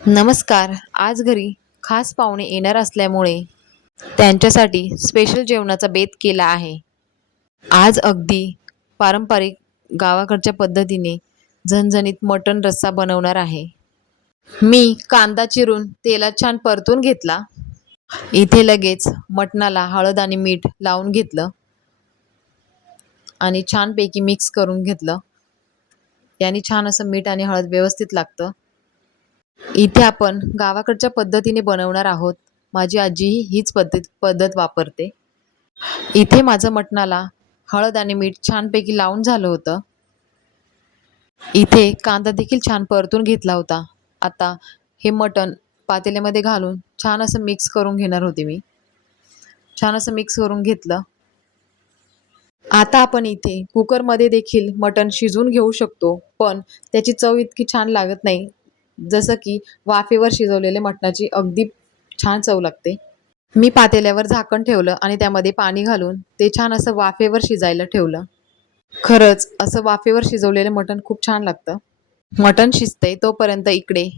नमस्कार. आज घरी खास पाहुणे येणार असल्यामुळे त्यांच्यासाठी स्पेशल जेवणाचा बेत केला आहे. आज अगदी पारंपरिक गावाकडच्या पद्धतीने झणझणीत मटण रस्सा बनवणार आहे. मी कांदा चिरून तेलात छान परतून घेतला. इथे लगेच मटणाला हळद आणि मीठ लावून घेतलं आणि छानपैकी मिक्स करून घेतलं. याने छान असं मीठ आणि हळद व्यवस्थित लागतं. इथे आपण गावाकडच्या पद्धतीने बनवणार आहोत. माझी आजीही हीच पद्धत वापरते. इथे माझं मटणाला हळद आणि मीठ छानपैकी लावून झालं होतं. इथे कांदा देखील छान परतून घेतला होता. आता हे मटण पातेल्यामध्ये घालून छान असं मिक्स करून घेणार होते मी. छान असं मिक्स करून घेतलं. आता आपण इथे कुकरमध्ये देखील मटण शिजवून घेऊ शकतो, पण त्याची चव इतकी छान लागत नाही. जसं की वाफेवर शिजवलेल्या मटणाची अगदी छान चव लागते. मी पातेल्यावर झाकण ठेवलं आणि त्यामध्ये पाणी घालून ते छान असं वाफेवर शिजायला ठेवलं. खरंच असं वाफेवर शिजवलेलं मटण खूप छान लागतं. मटण शिजतंय तोपर्यंत इकडे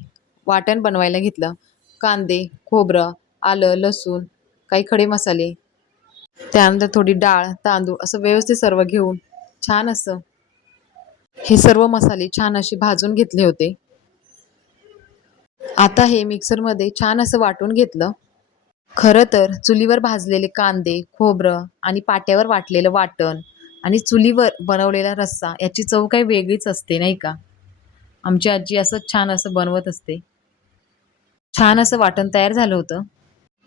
वाटण बनवायला घेतलं. कांदे, खोबरं, आलं, लसूण, काही खडे मसाले, त्यानंतर थोडी डाळ, तांदूळ असं व्यवस्थित सर्व घेऊन छान असं हे सर्व मसाले छान असे भाजून घेतले होते. आता हे मिक्सरमध्ये छान असं वाटून घेतलं. खरं तर चुलीवर भाजलेले कांदे, खोबरं आणि पाट्यावर वाटलेलं वाटण आणि चुलीवर बनवलेला रस्सा याची चव काही वेगळीच असते, नाही का? आमची आजी असंच छान असं बनवत असते. छान असं वाटण तयार झालं होतं.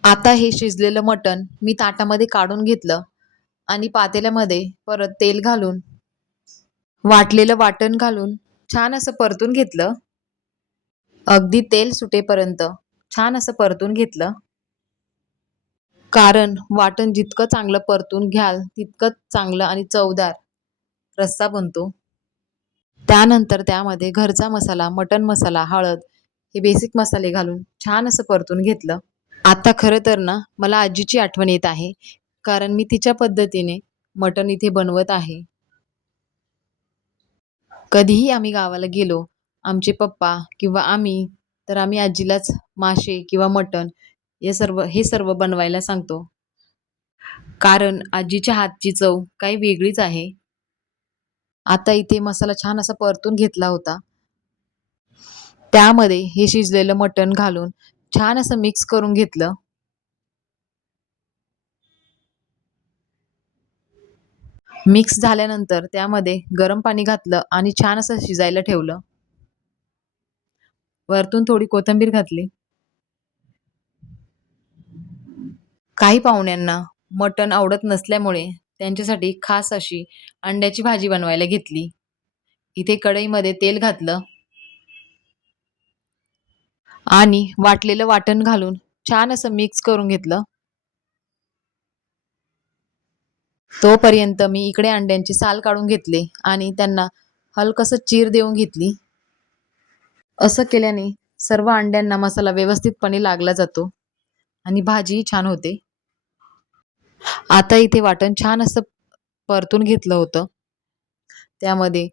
आता हे शिजलेलं मटण मी ताटामध्ये काढून घेतलं आणि पातेल्यामध्ये परत तेल घालून, वाटलेलं वाटण घालून छान असं परतून घेतलं. अगदी तेल सुटेपर्यंत छान असं परतून घेतलं. कारण वाटण जितकं चांगलं परतून घ्याल, तितकंच चांगलं आणि चवदार रस्सा बनतो. त्यानंतर त्यामध्ये घरचा मसाला, मटण मसाला, हळद हे बेसिक मसाले घालून छान असं परतून घेतलं. आता खरं तर ना, मला आजीची आठवण येत आहे, कारण मी तिच्या पद्धतीने मटण इथे बनवत आहे. कधीही आम्ही गावाला गेलो, आमचे पप्पा किंवा आम्ही, तर आम्ही आजीलाच मासे किंवा मटण हे सर्व बनवायला सांगतो. कारण आजीच्या हातची चव काही वेगळीच आहे. आता इथे मसाला छान असा परतून घेतला होता. त्यामध्ये हे शिजलेलं मटण घालून छान असं मिक्स करून घेतलं. मिक्स झाल्यानंतर त्यामध्ये गरम पाणी घातलं आणि छान असं शिजायला ठेवलं. वरतून थोडी कोथिंबीर घातली. काही पाहुण्यांना मटण आवडत नसल्यामुळे त्यांच्यासाठी खास अशी अंड्याची भाजी बनवायला घेतली. इथे कढईमध्ये तेल घातलं आणि वाटलेलं वाटण घालून छान असं मिक्स करून घेतलं. तोपर्यंत मी इकडे अंड्यांची साल काढून घेतले आणि त्यांना हलकसं चीर देऊन घेतली. असं केल्याने सर्व अंड्यांना मसाला व्यवस्थितपणे लागला जातो आणि भाजीही छान होते. आता इथे वाटण छान असं परतून घेतलं होतं. त्यामध्ये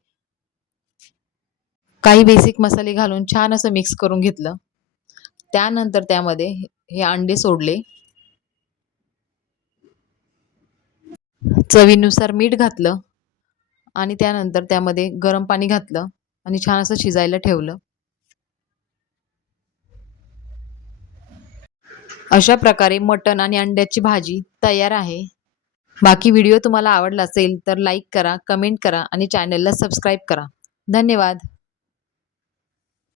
काही बेसिक मसाले घालून छान असं मिक्स करून घेतलं. त्यानंतर त्यामध्ये हे अंडे सोडले. चवीनुसार मीठ घातलं आणि त्यानंतर त्यामध्ये गरम पाणी घातलं आणि छान असं शिजायला ठेवलं. अशा प्रकारे मटण आणि अंड्याची भाजी तयार आहे. बाकी व्हिडिओ तुम्हाला आवडला असेल तर लाईक करा, कमेंट करा आणि चॅनलला सबस्क्राईब करा. धन्यवाद.